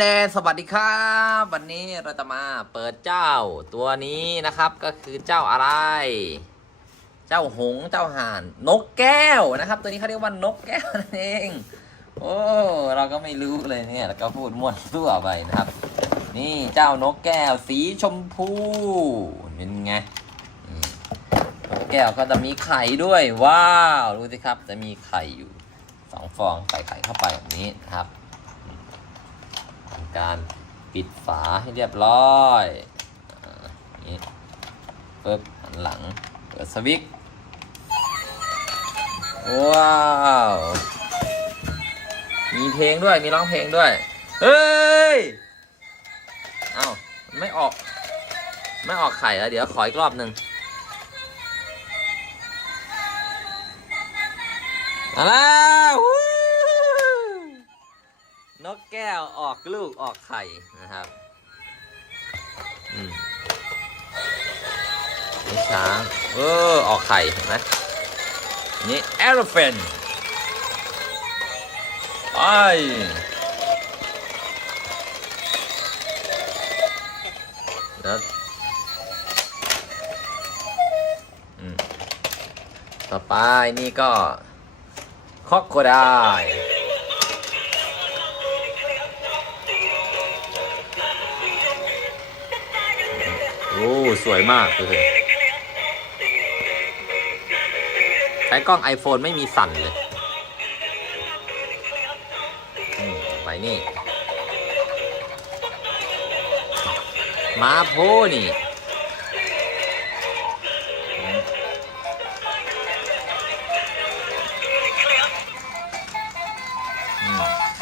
แดสวัสดีครับ วันนี้เราจะมาเปิดเจ้าตัวนี้นะครับก็คือเจ้าอะไร เจ้าหงเจ้าห่านนกแก้วนะครับ ตัวนี้เขาเรียกว่านกแก้วนั่นเอง โอ้เราก็ไม่รู้เลยเนี่ยแล้วก็พูดมั่วซั่วไปนะครับ นี่เจ้านกแก้วสีชมพูเป็นไงนกแก้วก็จะมีไข่ด้วยว้าวดูสิครับจะมีไข่อยู่สองฟองใส่ไข่เข้าไปแบบนี้นะครับ การปิดฝาให้เรียบร้อยอนี่ปึ๊บหันหลังเปิดสวิตช์ว้าว มีเพลงด้วย มีร้องเพลงด้วย เฮ้ย เอ้า ไม่ออก ไม่ออกไข่แล้ว เดี๋ยวขออีกรอบหนึ่งมาแล้ว นกแก้วออกลูกออกไข่นะครับอืมนี่ช้างเออออกไข่เห็นไหมนี่ elephant ไปแล้วอืมต่อไปนี่ก็คอกโคได อ้ สวยมากเลยใช้กล้อง iPhone ไม่มีสั่นเลยไปนี่ มาโพนี่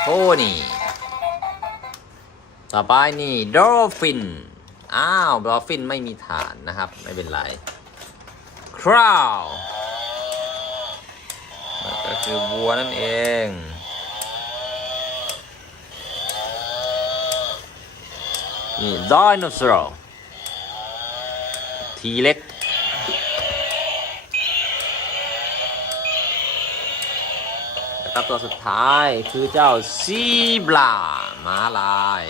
โพนี่ ต่อไปนี่ดอลฟิน อ้าวดอลฟินไม่มีฐานนะครับ ไม่เป็นไรคราวก็คือวัวนั่นเองนี่ไดโนเสาร์ทีเล็กแล้วก็ตัวสุดท้ายคือเจ้าซีบลามาลาย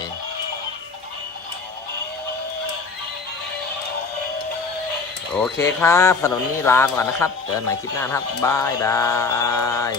โอเคครับสำหรับนนี้ลาก่อนนะครับ เจอกันใหม่คลิปหน้านครับบายบาย